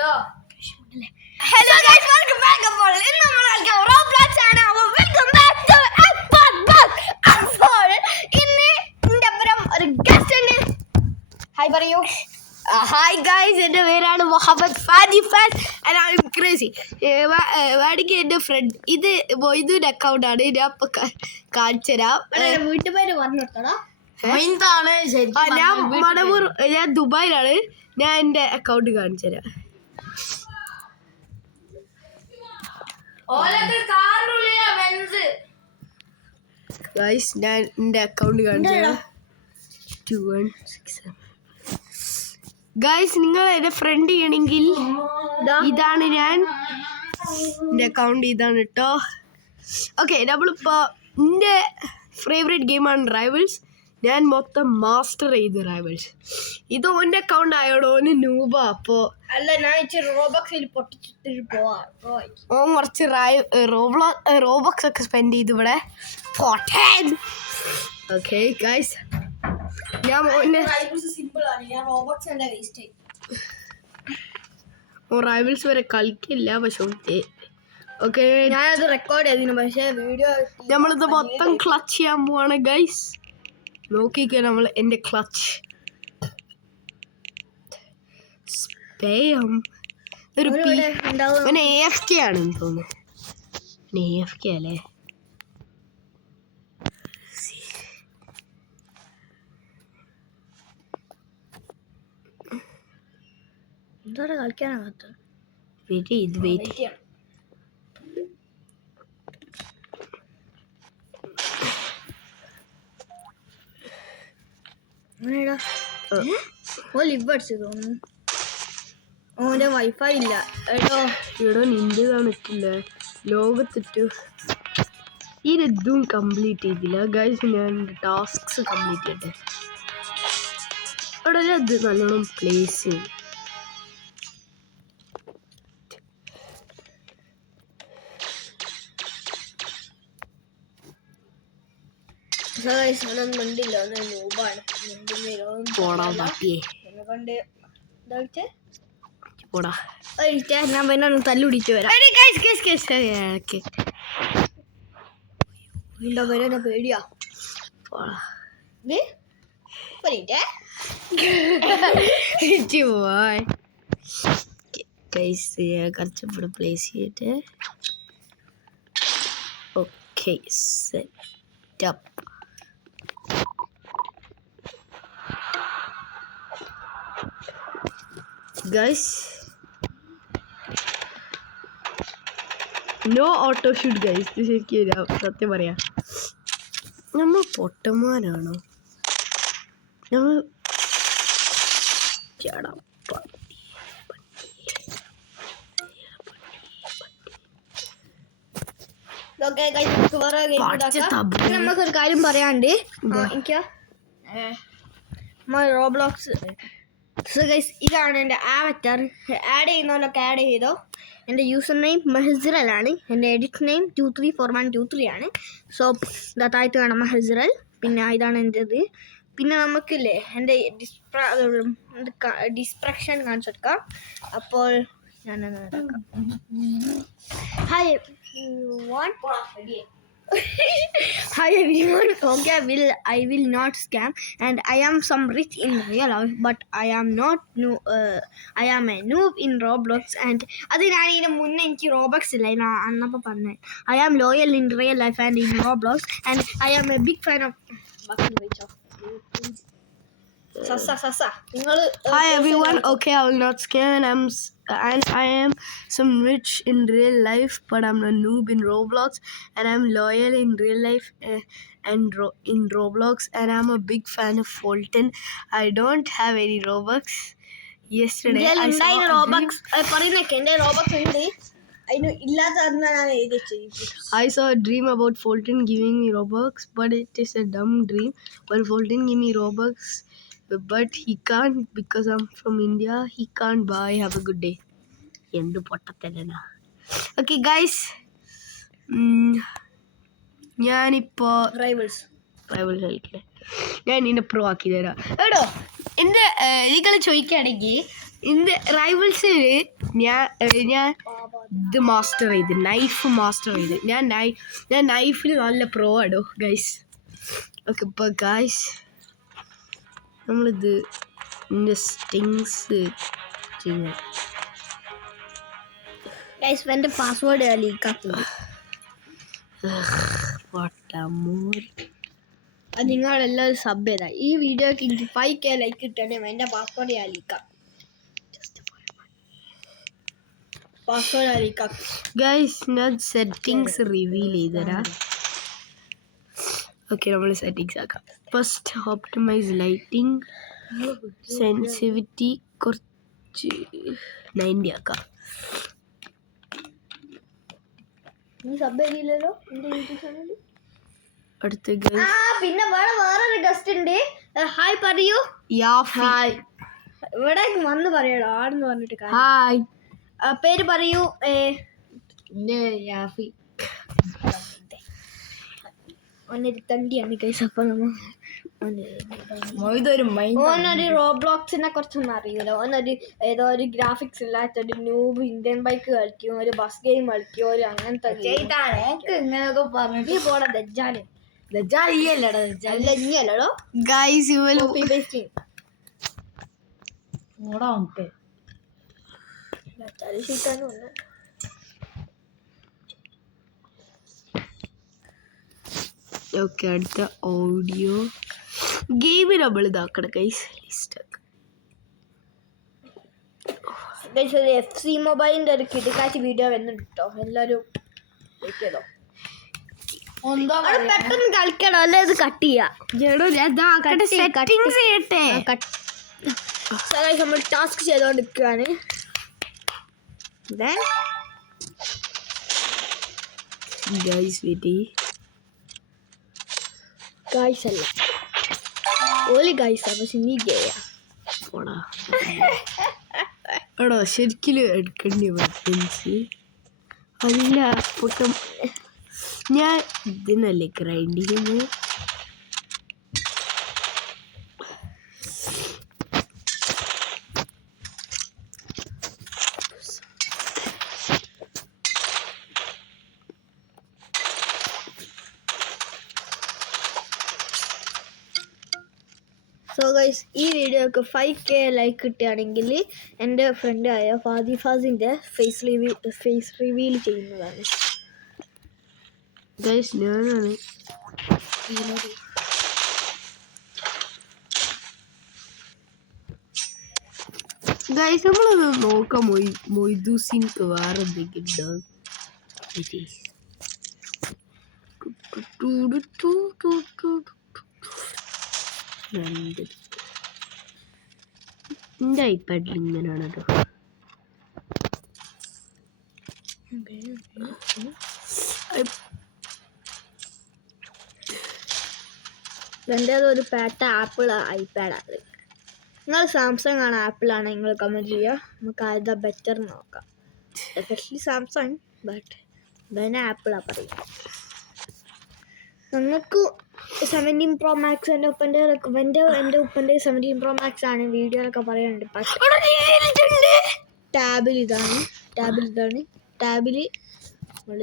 Hello guys, welcome back അപ്പോൾ ഇന്ന് നമ്മൾ കളിക്കാൻ Roblox ആണ്. Welcome back to അപ്പോൾ ഇന്ന് എൻ്റെ ഒപ്പം ഒരു ഗസ്റ്റ് ഉണ്ട്. ഹായ് പറയൂ. ഹായ് ഗൈസ്, എൻ്റെ പേരാണ് Muhammad Fadi fan and I'm crazy. വാടിക്ക് എൻ്റെ ഫ്രണ്ട് ഇതൊരു അക്കൗണ്ടാണ്. ഞാൻ ഇപ്പോൾ കാണിച്ചു തരാം. വീട്ടുപേര് പറഞ്ഞിട്ടോ. ഞാൻ ദുബായിലാണ്. ഞാൻ എൻ്റെ അക്കൗണ്ട് കാണിച്ചു തരാം. ഗൈസ്, ഞാൻ എൻ്റെ അക്കൗണ്ട് കാണിച്ചു തരാം. 2167. ഗൈസ്, നിങ്ങൾ എൻ്റെ ഫ്രണ്ട് ചെയ്യണമെങ്കിൽ ഇതാണ് എൻ്റെ അക്കൗണ്ട്, ഇതാണ് കേട്ടോ. ഓക്കെ, നമ്മളിപ്പോൾ എൻ്റെ ഫേവറേറ്റ് ഗെയിമാണ് റൈവൽസ്. ഞാൻ മൊത്തം മാസ്റ്റർ ചെയ്ത് റൈവൽസ്. ഇത് ഓൻ്റെ അക്കൗണ്ട് ആയോടോ, ഓന് നൂബ. അപ്പോൾ അല്ല, ഞാൻ റോബക്സിൽ പൊട്ടിച്ചിട്ട് പോവാം. ഓൻ കുറച്ച് റോബക്സ് ഒക്കെ സ്പെൻഡ് ചെയ്ത് ഇവിടെ. ഓക്കെ ഗൈസ്, ഞാൻ സിമ്പിളാണ്. ഞാൻ റോബക്സ് അല്ല വേസ്റ്റ് ആയി. റൈവൽസ് വരെ കളിക്കില്ല. പക്ഷെ ഓക്കെ, ഞാനത് റെക്കോർഡ് ചെയ്തിരുന്നു. പക്ഷേ വീഡിയോ നമ്മളിത് മൊത്തം ക്ലച്ച് ചെയ്യാൻ പോവാണ് ഗൈസ്. നോക്കിക്കോ, നമ്മൾ എൻ്റെ ക്ലച്ച് സ്പേം ഒരു പിന്നെ AFK ആണെന്ന് തോന്നുന്നു. AFK അല്ലേ? എന്തോടെ കളിക്കാനാകത്ത? വെയിറ്റ് തോന്നുന്നു. ഓന്റെ വൈഫൈ ഇല്ല ഇവിടെ നിന്റെ കാണിട്ടില്ല. ലോകത്തിട്ട് ഇതും കംപ്ലീറ്റ് ചെയ്തില്ല ഗൈസ്. ഞാൻ ടാസ്ക്സ് കംപ്ലീറ്റ് ചെയ്യട്ടെ. അവിടെ അത് നല്ലോണം പ്ലേസ് ചെയ്യും. കണ്ടില്ല. പോടാ പട്ടിയെ, പോടാ. ഞാൻ പിന്നെ തല്ലുപിടിച്ചു വരാം. പേടിയാ. കുറച്ചുകൂടെ പ്ലേസ് ചെയ്തിട്ട് okay setup. Guys, no auto shoot guys. ഇത് ശരിക്കും സത്യം പറയാം, നമ്മൾ പൊട്ടന്മാരാണോ? നമ്മൾ നമുക്കൊരു കാര്യം പറയാണ്ട്. എനിക്ക് റോബ്ലോക്സ് ഇതാണ് എൻ്റെ ആവറ്റർ. ആഡ് ചെയ്യുന്നവരൊക്കെ ആഡ് ചെയ്തോ. എൻ്റെ യൂസർ നെയിം മെഹസിറലാണ്. എൻ്റെ എഡിറ്റ് നെയിം 234123 ആണ്. സോ താഴത്ത് കാണാം മെഹസിറൽ. പിന്നെ ഇതാണ് എൻ്റെത്. പിന്നെ നമുക്കില്ലേ എൻ്റെ ഡിസ്പ്രക്ഷൻ കാണിച്ചെടുക്കാം. അപ്പോൾ ഞാനത് hi Hi everyone. Okay, I will not scam, and I am some rich in real life, but I am not I am a noob in Roblox. And അത് ഞാൻ ഇതിന് മുന്നേ എനിക്ക് റോബക്സ് ഇല്ല, ഞാൻ അന്നപ്പോൾ പറഞ്ഞത്. I am loyal in real life and in Roblox, and I am a big fan of Hi everyone. Okay, I will not scam, and I am some rich in real life, but I'm a noob in Roblox, and I'm loyal in real life and in Roblox, and I'm a big fan of Fulton. I don't have any Robux. Yesterday I saw Robux. I saw a dream about Fulton giving me Robux, but it is a dumb dream. When Fulton give me Robux, but he can't because I'm from India. He can't buy. Have a good day. എന്ത് പൊട്ടത്തല്ല. Okay guys, ഞാനിപ്പോൾ rivals കളിക്കട്ടെ. ഞാൻ നിന്നെ pro ആക്കി തരാം. എടോ, എൻ്റെ നിങ്ങൾ ചോദിക്കുകയാണെങ്കിൽ ഇന്റെ റൈവൽസിൽ ഞാൻ ഇത് മാസ്റ്റർ ചെയ്ത് നൈഫ് മാസ്റ്റർ ചെയ്ത് ഞാൻ നൈഫിൽ നല്ല പ്രോ ആടോ ഗൈസ്. ഓക്കെ ഇപ്പോൾ ഗൈസ് നമ്മളിത് ഇതിൻ്റെ സ്റ്റിങ്സ് ചെയ്യാം. ഗൈസ് എൻ്റെ പാസ്വേഡ് ലീക്കാക്കുന്നത് അത് നിങ്ങളെല്ലാവരും സബ് ചെയ്താൽ ഈ വീഡിയോക്ക് എനിക്ക് 5K ലൈക്ക് കിട്ടണമെങ്കിൽ എൻ്റെ പാസ്വേഡ് ഞാൻ ലീക്കാം. പാസ്വേഡ് ഞാൻ ലീക്കാം. ഗൈസ് ഞാൻ സെറ്റിങ്സ് റിവീൽ ചെയ്തുതരാം. ഓക്കെ നമ്മൾ സെറ്റിങ്സ് ആക്കാം. ഫസ്റ്റ് ഓപ്റ്റിമൈസ് ലൈറ്റിംഗ് സെൻസിറ്റിവിറ്റി കുറച്ച് 90 ആക്കാം. നീ സബ് ചെയ്തില്ലല്ലോ എൻ്റെ യൂട്യൂബ് ചാനൽ. അടുത്ത പിന്നെ വേറൊരു ഗസ്റ്റ് ഉണ്ട്. ഹായ് പറയൂ. ഹായ് ഇവിടെ വന്ന് പറയടോ ആടെന്ന് പറഞ്ഞിട്ട്. ഹായ് പേര് പറയൂ. യാഫി ഓനൊരു തണ്ടിയാണ് കൈസ്. അപ്പം ഓനൊരു ഓനൊരു റോബ്ലോക്സിനെ കുറിച്ചൊന്നും അറിയില്ല. ഓനൊരു ഏതോ ഒരു ഗ്രാഫിക്സ് ഇല്ലാത്തൊരു ന്യൂബ് ഇന്ത്യൻ ബൈക്ക് കളിക്കും, ഒരു ബസ് ഗെയിം കളിക്കും, ഒരു അങ്ങനത്തെ ഇങ്ങനെയൊക്കെ പറഞ്ഞു പോടാ ദജ്ജാല്. ദജ്ജാലോ ഗൈസ് ഓക്കെ അടുത്ത ഓഡിയോ ഗെയിം നമ്മൾ ഇതാക്കണം ഗൈസ്. ലിസ്റ്റ് FC മൊബൈലിന്റെ ഒരു കിടക്കാച്ചി വീഡിയോ വരുന്നുണ്ട് കേട്ടോ. എല്ലാരും ചെയ്തോ പെട്ടെന്ന് കളിക്കണോ അല്ലെ ഇത് കട്ട് ചെയ്യാം. നമ്മൾ ടാസ്ക് ചെയ്തോണ്ടിരിക്കുകയാണ്. ഗൈസ് അല്ല ഓലി ഗൈസ് പക്ഷെ നീ ഗെയാ എടോ ശരിക്കും എടുക്കേണ്ടി എമർജൻസി അല്ല പൊട്ടം. ഞാൻ ഇതിനല്ലേ ഗ്രൈൻഡ് ചെയ്യുന്നത്. സോ ഗൈസ് ഈ വീഡിയോക്ക് 5K ലൈക്ക് കിട്ടുകയാണെങ്കിൽ എൻ്റെ ഫ്രണ്ടായ ഫാസിൻ്റെ ഫേസ് റിവീൽ ചെയ്യുന്നതാണ്. ഗൈസ് ഞാനാണ് ഗൈസ് നമ്മളത് നോക്കാം. മൊയ്തൂസിൻക്ക് വേറെ എന്തെങ്കിലും എൻ്റെ ഐപാഡിൽ ഇങ്ങനെയാണത്. എൻ്റെ ഒരു പേട്ട ആപ്പിൾ ഐപാഡാണ്. നിങ്ങൾ സാംസങ് ആണ് ആപ്പിളാണ് നിങ്ങൾ കമൻറ്റ് ചെയ്യുക. നമുക്ക് ആരുടെ ബെറ്റർ നോക്കാം. എസ്പെഷ്യലി സാംസങ് ബട്ട് പിന്നെ ആപ്പിളാണ് പറയുക. നിങ്ങൾക്ക് 17 Pro Max എൻ്റെ ഉപ്പൻ്റെ എൻ്റെ ഉപ്പൻ്റെ 17 Pro Max ആണ് വീഡിയോയിലൊക്കെ പറയുന്നുണ്ട്. ടാബിൽ ഇതാണ് ടാബിൽ നമ്മൾ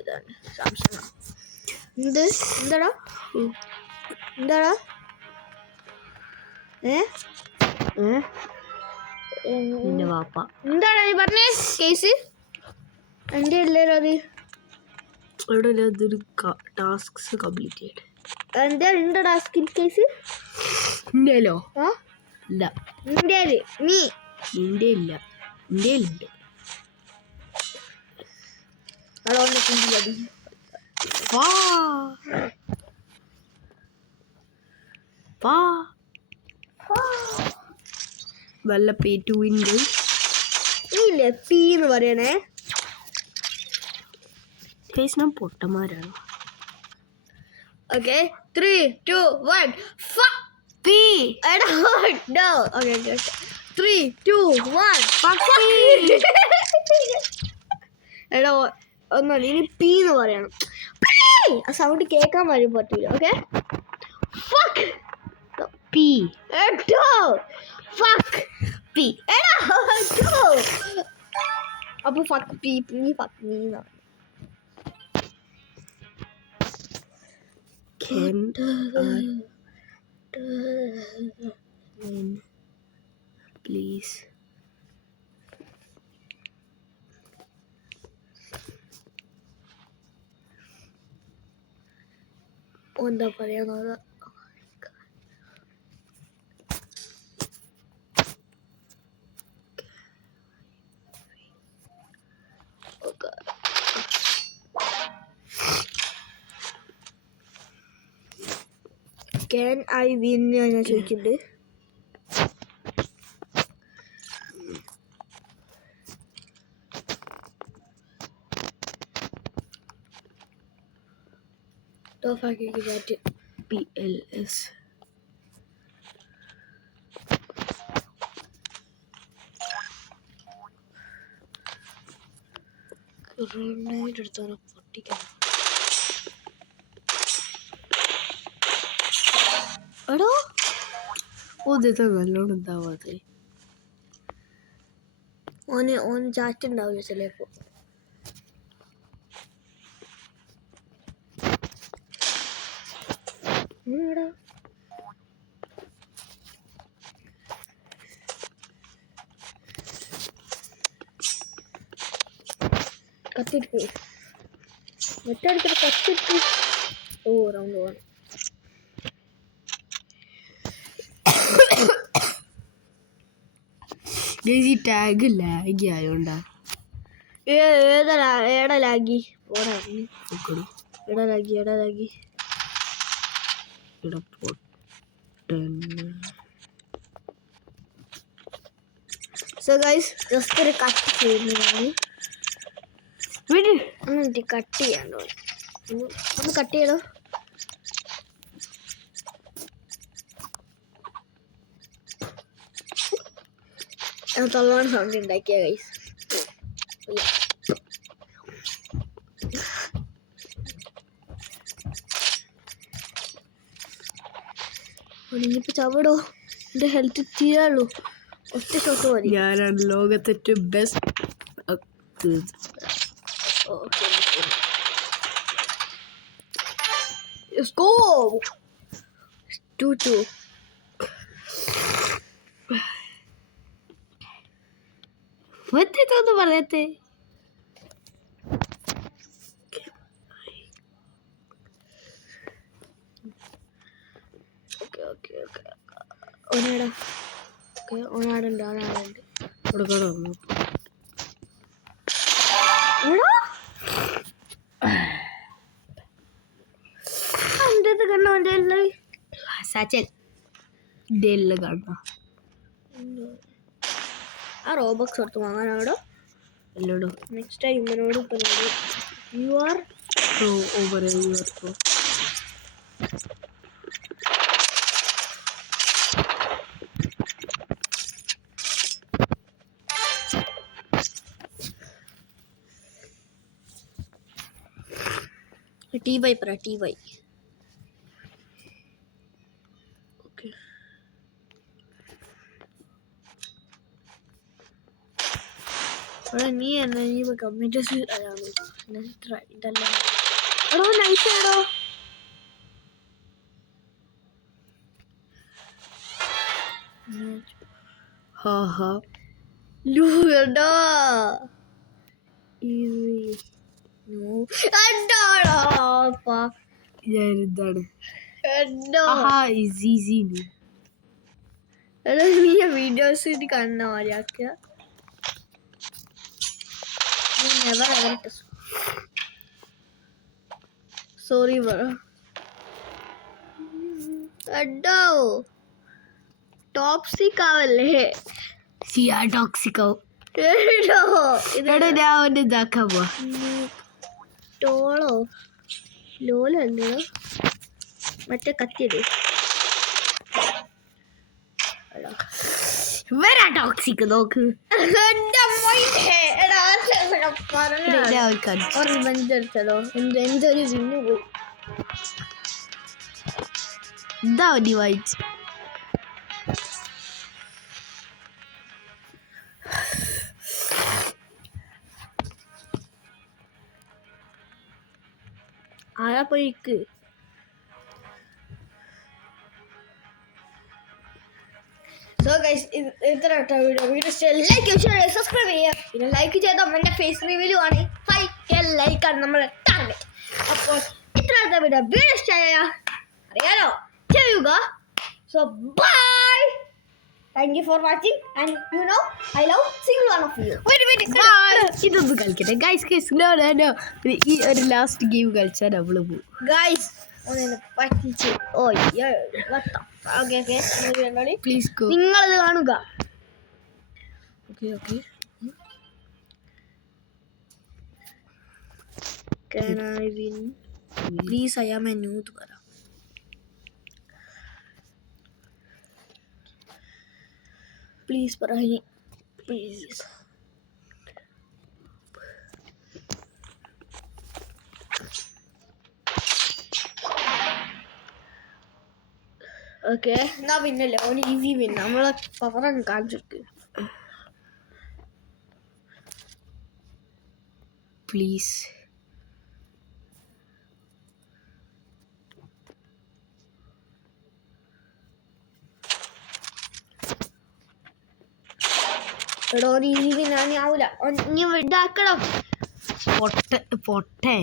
ഇതാണ് സാംസങ്. എന്താടാ എൻ്റെ വാപ്പ എന്താണ് നീ പറഞ്ഞേ കേസ് എൻ്റെ ഇല്ലല്ലോ അത്. അവിടെ അതൊരു ടാസ്ക്സ് കംപ്ലീറ്റ് ചെയ്യട്ടെ. എന്താ ഉണ്ടടാ സ്കിൻ കേസ് ഇന്ത്യയിലോ? ആ ഇല്ല ഇന്ത്യയില് നീ ഇന്ത്യയില്ല. ഇന്ത്യയിലുണ്ട്. വല്ല P2 ഇല്ലേ പി എന്ന് പറയണേ. ഞാൻ പൊട്ടന്മാരാണ്. Okay 3, 2, 1 P. എടാ no. Okay 3, 2, 1 എടാ ഒന്നുമില്ല ഇനി പി എന്ന് പറയണം. ആ സൗണ്ട് കേൾക്കാൻ വഴി പറ്റില്ല. Okay P. എട്ടോ ഫക്ക് പി. അപ്പൊ ഫക്ക് പി നീ ഫക്ക് നീ Can I win, please? എന്താ പറയാ Can I win ഞാൻ ചോദിക്കുന്നുണ്ട്. PLS. ഗ്രനേഡ് എടുത്താലോ പൊട്ടിക്കാം. എടോ ഓ നല്ലോണം ഉണ്ടാവാതെ ഓൻ ചാറ്റ് ഉണ്ടാവില്ല ചിലപ്പോ. കത്തിട്ട് മറ്റടുത്തിട്ട് കത്തിട്ട്. ഓ റൗണ്ട് 1. ഈ ടാഗ് ലാഗ് ആയോണ്ടാ. ഏടാ ലാഗി പോടാ എടാ ലാഗി ഇവിടെ പൊട്ടന്. സോ ഗൈസ് ജസ്റ്റ് ഒരു കട്ട് ചെയ്യുന്നതാണ്. എന്നിട്ട് കട്ട് ചെയ്യാണ്ടോ ഒന്ന് കട്ട് ചെയ്യടോ. ഞാൻ തള്ളോണം സൗണ്ട് ഉണ്ടാക്കിയ ഗൈസ്. ഇനിയിപ്പോ ചവിടോ എന്റെ ഹെൽത്ത് തീരാളൂ. ഒറ്റ ഷോട്ട് മതി. ഞാനാണ് ലോകത്തെ ബെസ്റ്റ്. Go 2-2. മറ്റേതൊന്നും പറയത്തെ. ഓനാടുണ്ട് കൊടുക്കണോ? എന്തത് കണ്ണോ എൻ്റെ സച്ചൻ ഡെല്ല് കാണ. ആ റോബക്സ് എടുത്ത് വാങ്ങാനോടോ അല്ലോടോ. നെക്സ്റ്റ് ടൈം ഇവനോട് യു ആർ ഓവർ TY പറ TY. ഓക്കെ നീ എന്നാ നീ കമ്പ്യൂട്ടർ ഇതല്ല എടോ നൈസ് ആണോ. ഹാ ലൂഡോ ഞാനെന്താണ് നീ വീഡിയോസ് കാണുന്ന മാതിരിയാക്കുക. സോറി പറ അഡോ ടോക്സിക് ആവല്ലേ. ടോക്സിക് ആവും. ഇതെടാ ഞാൻ അവൻ്റെ ഇതാക്കാൻ പോവാ. ടോളോ ലോലോ അല്ലോ മറ്റേ കത്തിയത് വരാ ടോക്സിക് നോക്ക്. ബന്ധെടുത്തല്ലോ എന്തൊരു വിന്നു പോയി. ഇതാ ഡിവൈസ് ആരാ പോയിക്ക് സോ ഗൈസ് ഇത്ര വീഡിയോ ലൈക്ക് ഷെയർ സബ്സ്ക്രൈബ് ചെയ്യുക പിന്നെ ലൈക്ക് ചെയ്താൽ എൻ്റെ ഫേസ് റിവ്യൂ ആണ് 5K ലൈക്കാണ് നമ്മുടെ ടാർഗറ്റ് അപ്പോൾ ഇത്ര വീഡിയോ ഇഷ്ടമായ അറിയാലോ ചെയ്യുക so bye thank you for watching and you know I love single one of you ഇതൊന്നും കളിക്കട്ടെ ഗൈസ് നോ ഈ ഒരു ലാസ്റ്റ് ഗെയിം കളിച്ചാൽ നമ്മൾ പോകും ഗൈസ് ഒന്നിനെ പറ്റിച്ച് ഓക്കെ ഓക്കെ പ്ലീസ് ഗോ നിങ്ങളിത് കാണുക okay okay Can I win? Please, I am a noob. Please, Parahini. Please. Okay, now win the level. Easy win. I'm like power and gadget. Please എടോ easy win ആവൂല ഇനി ഇതാക്കണം പൊട്ടേ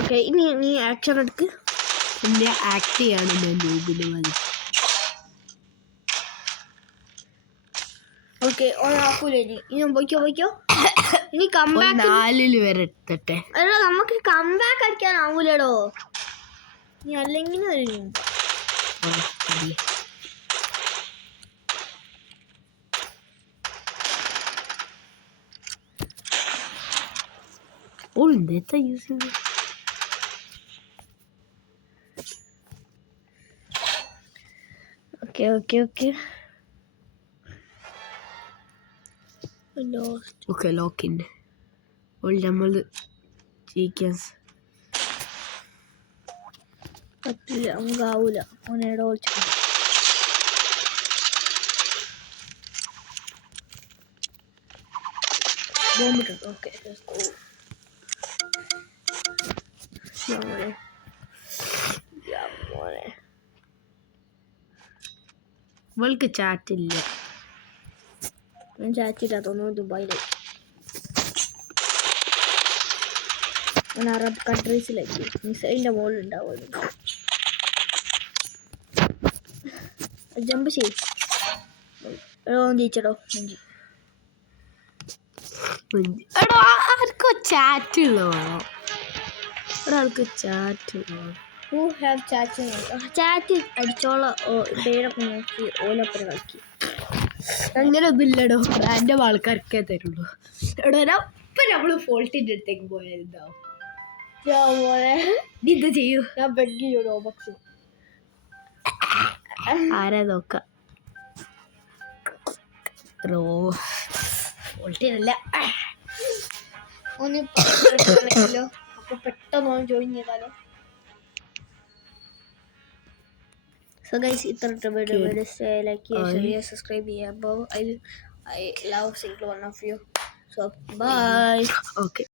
okay ഇനി നീ action എടുക്ക് പിന്നെ ആക്ട് ചെയ്യാണ് ഞാൻ നോബിന് മതി ഓക്കെ ഓണാക്കൂല ഇനി പോയിക്കോ ഇനി കംബാക്ക് 4 വരെ എത്തട്ടെ എടാ നമുക്ക് കംബാക്ക് അടിക്കാൻ ആവൂലടോ നീ അല്ലെങ്കിൽ ഒരു ഓ എന്താ യൂസ് ചെയ്യുന്നത് ഓക്കെ ഓക്കെ ലോക്കിൻ ഓൾ നമ്മൾ ജയിക്കാൻ പറ്റില്ല നമുക്ക് ആവൂല ഓനെടോ ബോംബിട്ടുണ്ട് ഓക്കെ ഇവൾക്ക് ചാറ്റ് ഇല്ല ഞാൻ ചാറ്റില്ല തോന്നുന്നു ദുബായിലേക്ക് ഞാൻ അറബ് കൺട്രീസിലേക്ക് മിസൈലിൻ്റെ മുകളിലുണ്ടാവുമല്ലോ ജമ്പ് ചെയ്യും എടോ ജയിച്ചടോ എടോ ആർക്കോ ചാറ്റ് ഉള്ളതാണോ ഒരാൾക്ക് ചാറ്റ് ഉള്ളതാണ് ഹൂ ഹാവ് ചാറ്റ് അടിച്ചോളാം പേരൊക്കെ നോക്കി ഓലപ്പുറം കളിക്കി അങ്ങനെ ഒന്നുമില്ലടോ റാൻഡം ആൾക്കാർക്കേ തരുള്ളൂ എടോ അപ്പം നമ്മൾ ഫോൾട്ടിൻ്റെ അടുത്തേക്ക് പോയാലുണ്ടാവും നീ ഇത് ചെയ്യൂ ഞാൻ ബെഗ് ചെയ്യൂ റോബക്സ് ആരാ നോക്കാം ഫോൾട്ടിനല്ല ഒന്ന് അപ്പൊ പെട്ടെന്ന് ജോയിൻ ചെയ്താലോ സോ ഗൈസ് ഇത്ര വീഡിയോ ലൈക്ക് ചെയ്യുക സബ്സ്ക്രൈബ് ചെയ്യുക അപ്പോൾ I love single one of you so bye okay